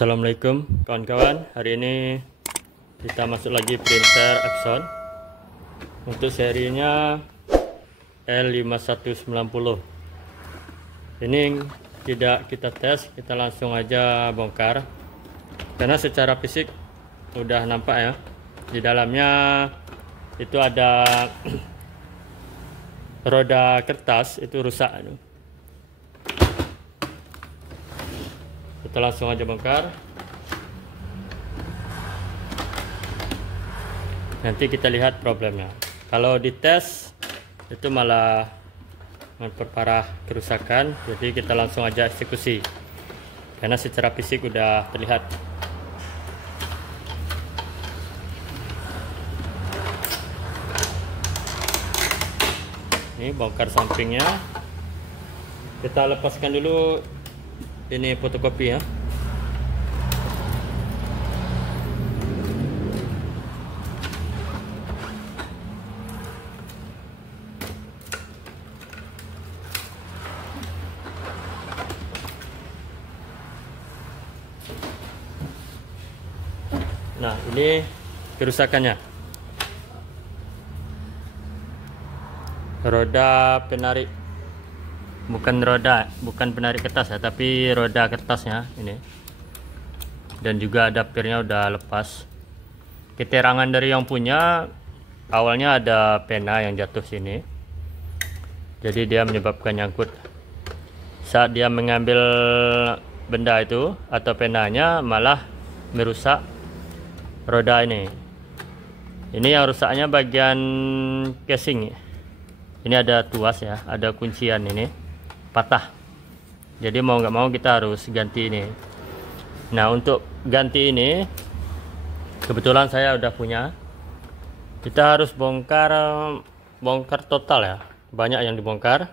Assalamualaikum kawan-kawan, hari ini kita masuk lagi printer Epson untuk serinya L5190. Ini tidak kita tes, kita langsung aja bongkar karena secara fisik udah nampak ya, di dalamnya itu ada roda kertas itu rusak. Kita langsung aja bongkar. Nanti kita lihat problemnya. Kalau dites itu malah memperparah kerusakan, jadi kita langsung aja eksekusi. Karena secara fisik udah terlihat. Ini bongkar sampingnya. Kita lepaskan dulu ini fotokopi ya. Nah, ini kerusakannya. Roda penarik, bukan penarik kertas ya, tapi roda kertasnya ini. Dan juga adapternya udah lepas. Keterangan dari yang punya, awalnya ada pena yang jatuh sini. Jadi dia menyebabkan nyangkut. Saat dia mengambil benda itu atau penanya malah merusak roda ini. Ini yang rusaknya bagian casing. Ini ada tuas ya, ada kuncian ini patah. Jadi mau nggak mau kita harus ganti ini. Nah, untuk ganti ini kebetulan saya udah punya. Kita harus bongkar total ya. Banyak yang dibongkar.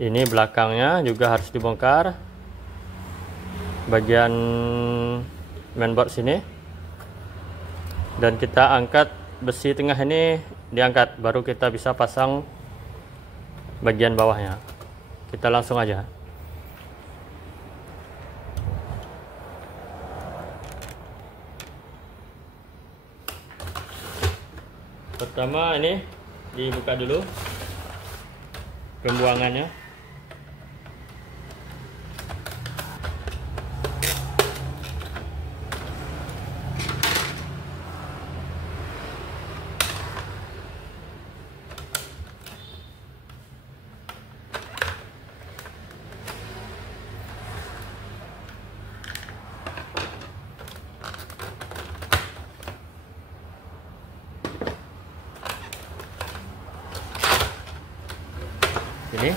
Ini belakangnya juga harus dibongkar. Bagian mainboard sini. Dan kita angkat besi tengah ini, diangkat baru kita bisa pasang bagian bawahnya. Kita langsung aja. Pertama ini dibuka dulu pembuangannya. Ini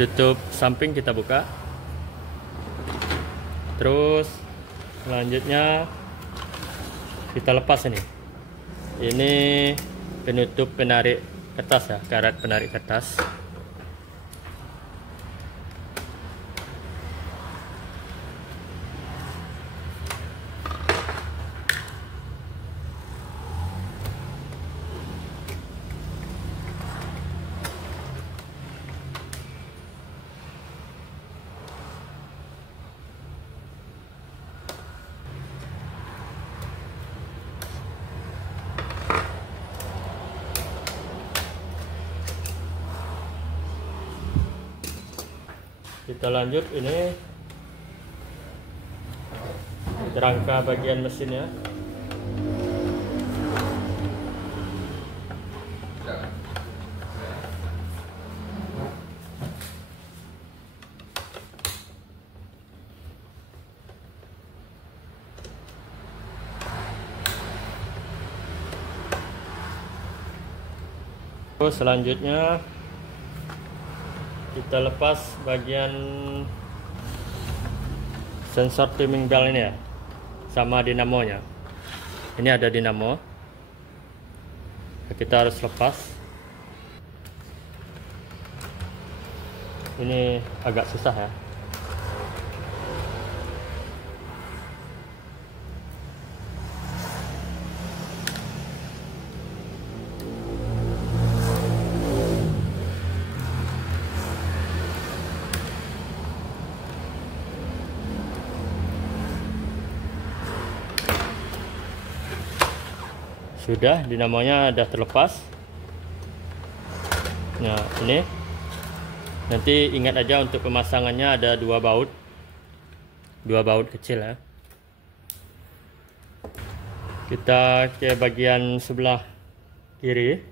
tutup samping kita buka, terus selanjutnya kita lepas ini penutup penarik kertas ya, karet penarik kertas. Kita lanjut ini rangka bagian mesinnya. Terus selanjutnya kita lepas bagian sensor timing belt ini ya, sama dinamonya. Ini ada dinamo, kita harus lepas. Ini agak susah ya. Sudah, dinamonya sudah terlepas. Nah, ini nanti ingat aja untuk pemasangannya ada dua baut kecil ya. Kita ke bagian sebelah kiri.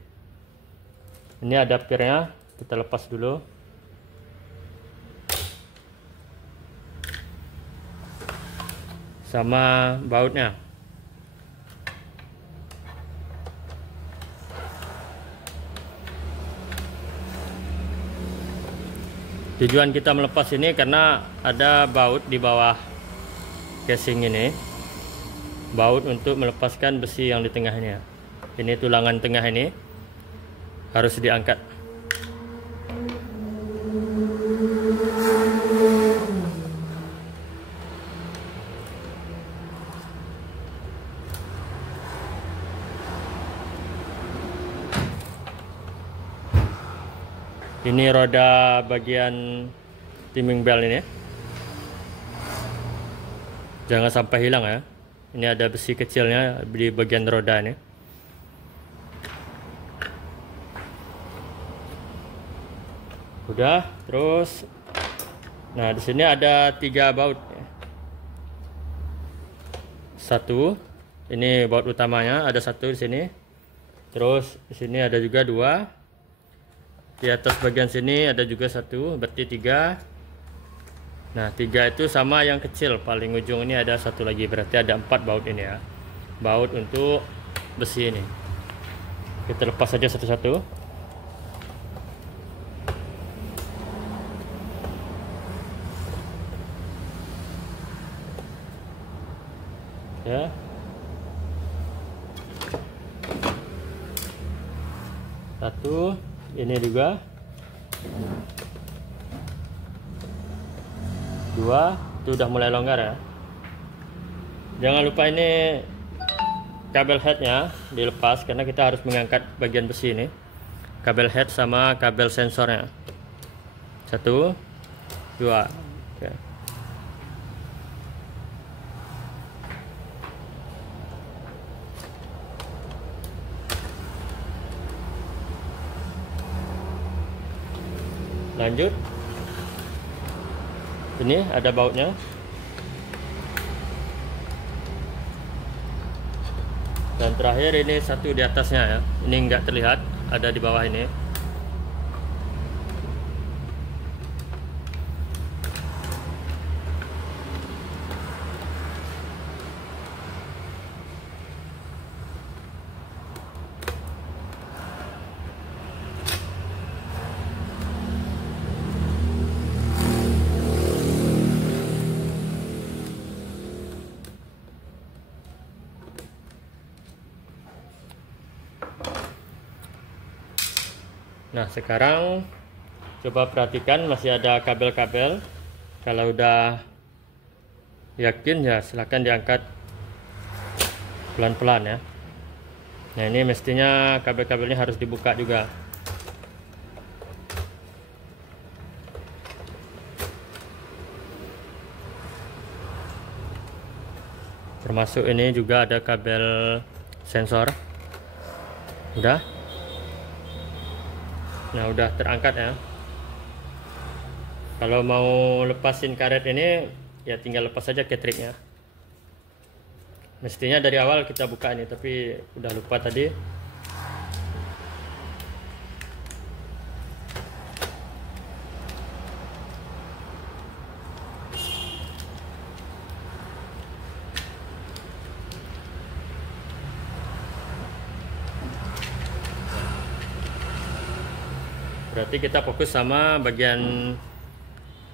Ini adapternya, kita lepas dulu. Sama bautnya. Tujuan kita melepas ini karena ada baut di bawah casing ini. Baut untuk melepaskan besi yang di tengahnya. Ini tulangan tengah ini harus diangkat. Ini roda bagian timing belt ini. Jangan sampai hilang ya. Ini ada besi kecilnya di bagian roda ini. Udah, terus nah di sini ada 3 baut. Satu, ini baut utamanya ada 1 di sini. Terus di sini ada juga 2. Di atas bagian sini ada juga 1, berarti 3. Nah, 3 itu sama yang kecil, paling ujung ini ada 1 lagi, berarti ada 4 baut ini ya. Baut untuk besi ini. Kita lepas saja satu-satu. Ya. Satu. Ini juga 2, itu udah mulai longgar ya. Jangan lupa ini kabel headnya dilepas karena kita harus mengangkat bagian besi ini, kabel head sama kabel sensornya. 1, 2. Oke. Lanjut, ini ada bautnya. Dan terakhir ini 1 di atasnya ya. Ini nggak terlihat, ada di bawah ini. Nah, sekarang coba perhatikan masih ada kabel-kabel. Kalau udah yakin ya silahkan diangkat pelan-pelan ya. Nah, ini mestinya kabel-kabelnya harus dibuka juga. Termasuk ini juga ada kabel sensor. Udah. Nah, udah terangkat ya. Kalau mau lepasin karet ini ya tinggal lepas saja ketriknya. Mestinya dari awal kita buka ini, tapi udah lupa tadi. Berarti kita fokus sama bagian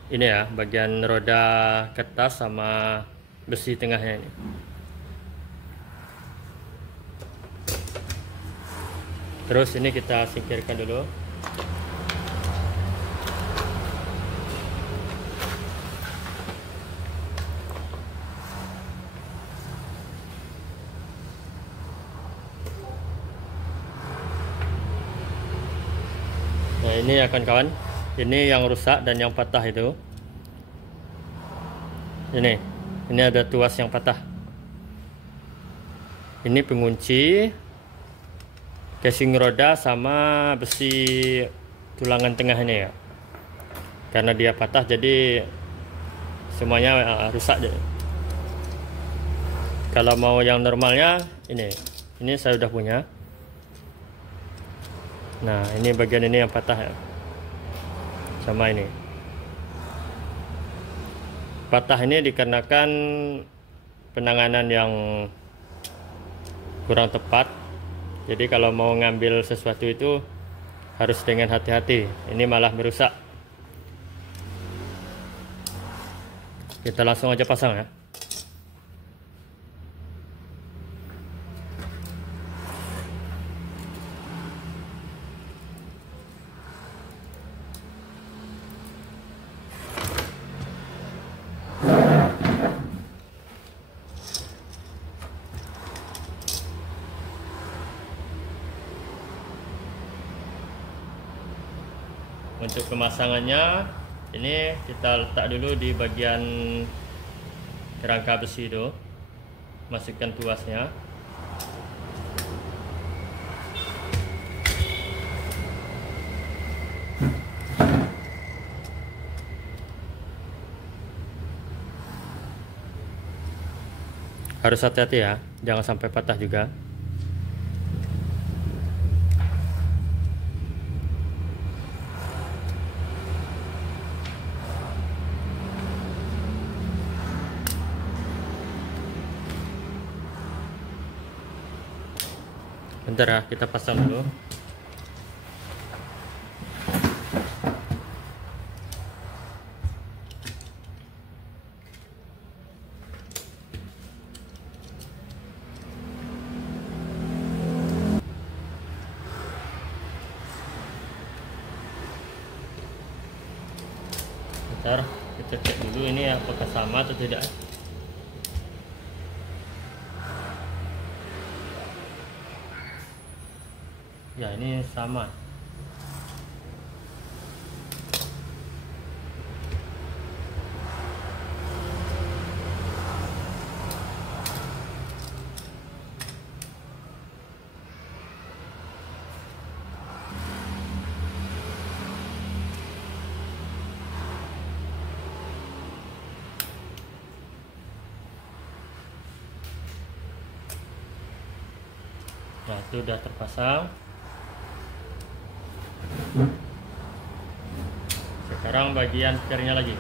ini ya, bagian roda kertas sama besi tengahnya ini. Terus ini kita singkirkan dulu. Nah, ini ya kawan-kawan, ini yang rusak dan yang patah itu. Ini ada tuas yang patah. Ini pengunci casing roda sama besi tulangan tengahnya ya, karena dia patah jadi semuanya rusak deh. Kalau mau yang normalnya ini saya udah punya. Nah, ini bagian ini yang patah ya, sama ini patah. Ini dikarenakan penanganan yang kurang tepat. Jadi kalau mau ngambil sesuatu itu harus dengan hati-hati. Ini malah merusak. Kita langsung aja pasang ya. Untuk pemasangannya ini kita letak dulu di bagian kerangka besi itu, masukkan tuasnya. Harus hati-hati ya, jangan sampai patah juga. Bentar ya, kita pasang dulu. Bentar, kita cek dulu ini apakah sama atau tidak. Ya, ini sama. Nah, itu udah terpasang. Sekarang bagian setirnya lagi.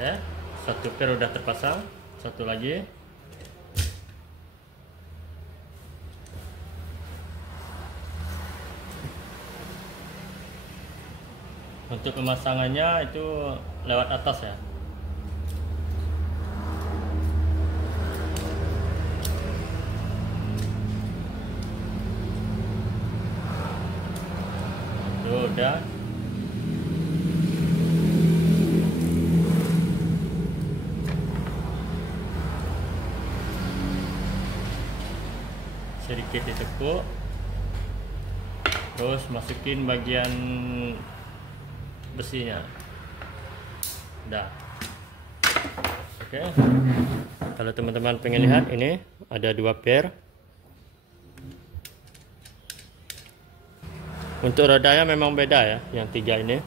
Ya, satu per udah terpasang, satu lagi. Untuk pemasangannya itu lewat atas ya. Itu udah. Sedikit ditekuk. Terus masukin bagian besinya. Udah. Oke. Kalau teman-teman pengen lihat, ini ada 2 pair. Untuk rodanya memang beda ya, yang 3 ini.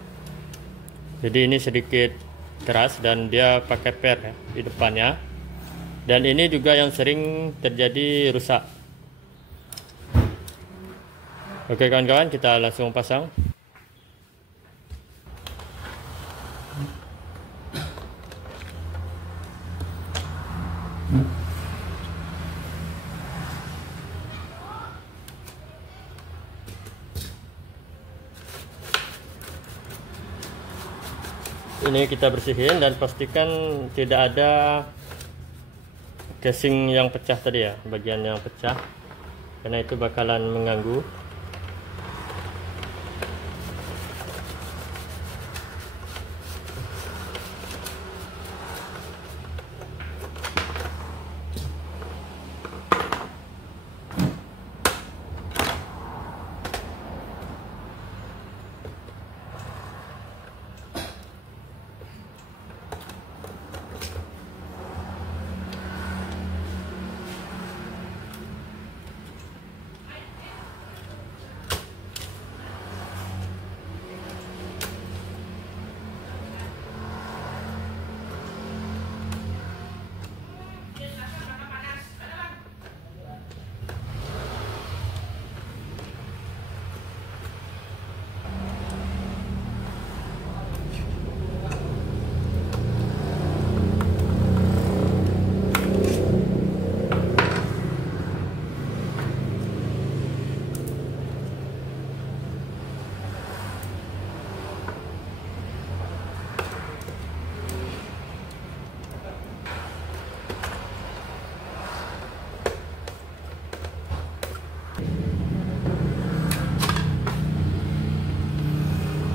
Jadi ini sedikit keras dan dia pakai pair ya di depannya. Dan ini juga yang sering terjadi rusak. Oke kawan-kawan, kita langsung pasang. Ini kita bersihin dan pastikan tidak ada casing yang pecah tadi ya, bagian yang pecah, karena itu bakalan mengganggu.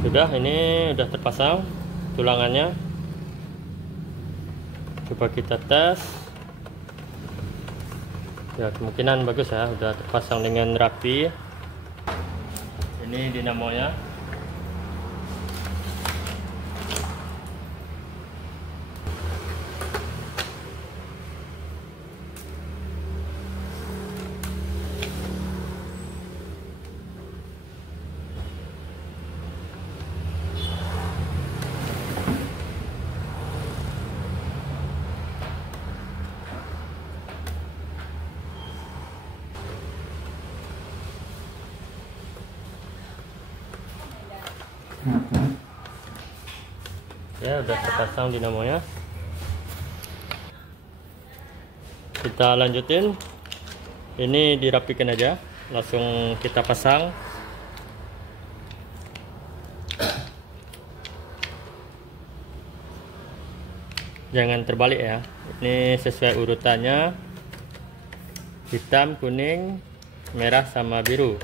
Sudah, ini udah terpasang tulangannya. Coba kita tes. Ya, kemungkinan bagus ya, udah terpasang dengan rapi. Ini dinamonya. Ya, udah terpasang dinamonya. Kita lanjutin. Ini dirapikan aja, langsung kita pasang. Jangan terbalik ya. Ini sesuai urutannya. Hitam, kuning, merah sama biru.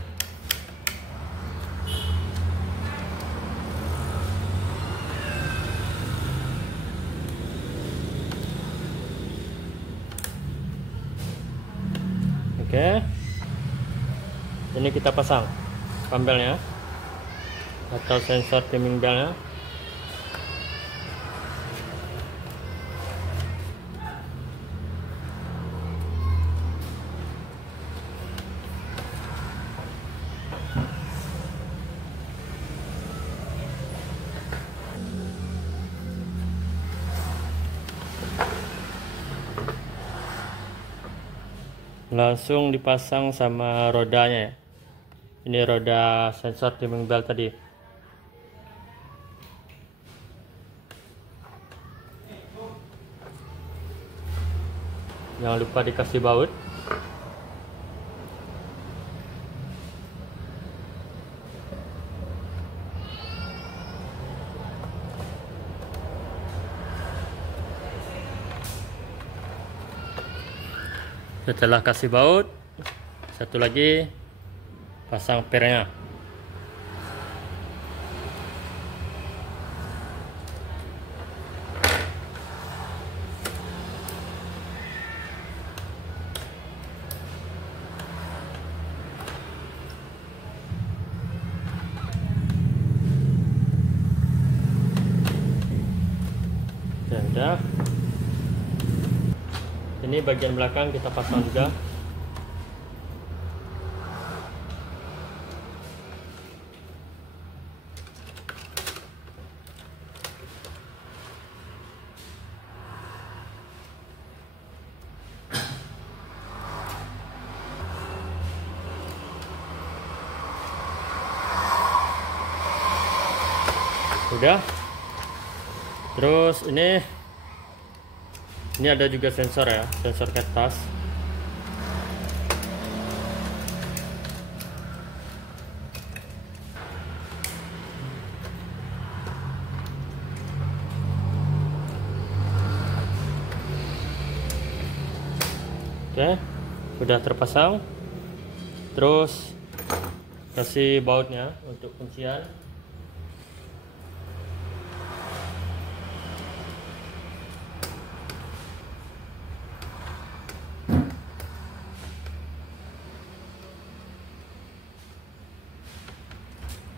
Oke, ini kita pasang pembelnya atau sensor timing belnya. Langsung dipasang sama rodanya ya. Ini roda sensor timing belt tadi. Jangan lupa dikasih baut. Setelah kasih baut, satu lagi pasang pernya. Sudah. Ini bagian belakang kita pasang juga. Sudah. Terus ini ada juga sensor ya, sensor kertas. Oke, udah terpasang. Terus kasih bautnya untuk kuncian.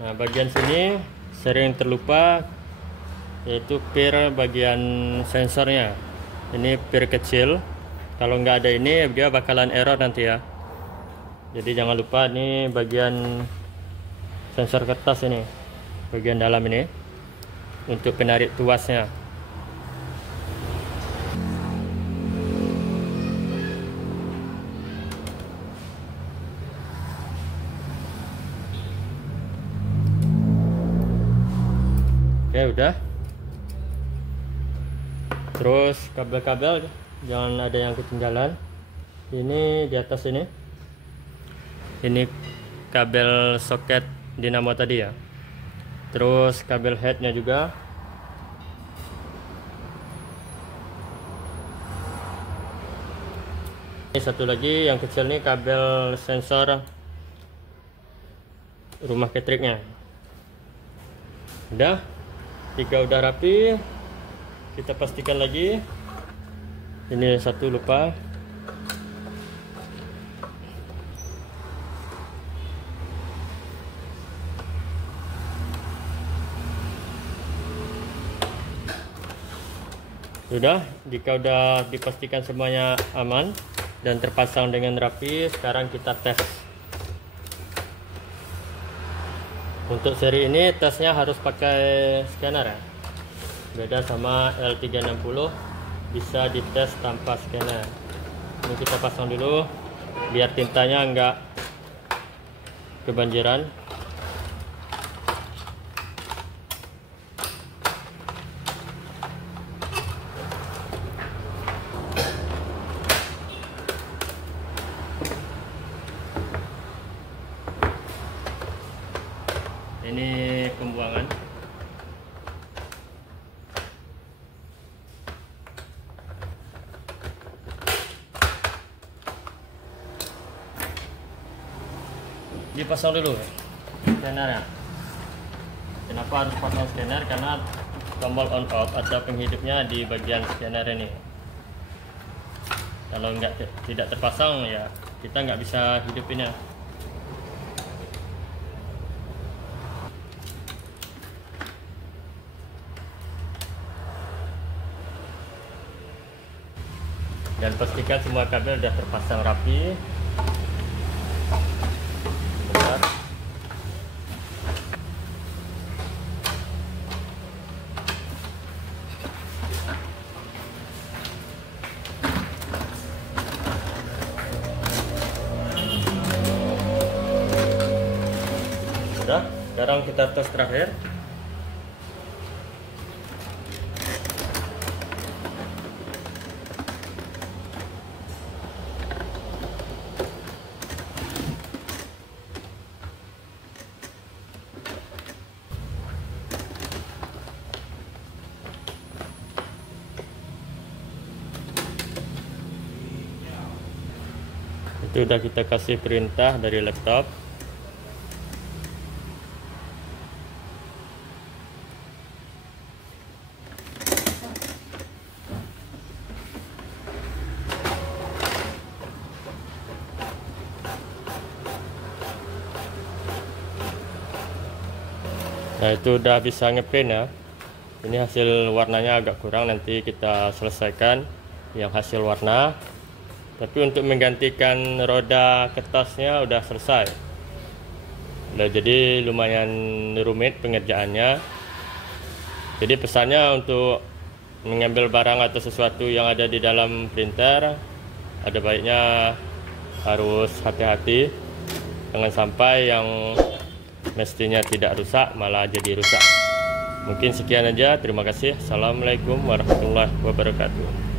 Nah, bagian sini sering terlupa, yaitu pir bagian sensornya. Ini pir kecil. Kalau nggak ada ini dia bakalan error nanti ya. Jadi jangan lupa ini bagian sensor kertas ini, bagian dalam ini untuk penarik tuasnya. Ya udah. Terus kabel-kabel jangan ada yang ketinggalan. Ini di atas ini. Ini kabel soket dinamo tadi ya. Terus kabel headnya juga. Ini satu lagi yang kecil nih kabel sensor rumah ketriknya. Udah, jika udah rapi, kita pastikan lagi. Ini satu lupa. Sudah, jika udah dipastikan semuanya aman dan terpasang dengan rapi, sekarang kita tes. Untuk seri ini tesnya harus pakai scanner ya. Beda sama L360, bisa dites tanpa scanner. Ini kita pasang dulu biar tintanya enggak kebanjiran. Ini pembuangan. Dipasang dulu scannernya. Kenapa harus pasang scanner? Karena tombol on off atau penghidupnya di bagian scanner ini. Kalau tidak terpasang ya kita nggak bisa hidupinnya. Dan pastikan semua kabel sudah terpasang rapi. Bentar. Sudah, sekarang kita tes terakhir. Itu udah kita kasih perintah dari laptop. Nah, itu udah bisa ngeprint ya. Ini hasil warnanya agak kurang, nanti kita selesaikan yang hasil warna. Tapi untuk menggantikan roda kertasnya udah selesai. Udah, jadi lumayan rumit pengerjaannya. Jadi pesannya untuk mengambil barang atau sesuatu yang ada di dalam printer, ada baiknya harus hati-hati. Jangan sampai yang mestinya tidak rusak malah jadi rusak. Mungkin sekian aja, terima kasih. Assalamualaikum warahmatullahi wabarakatuh.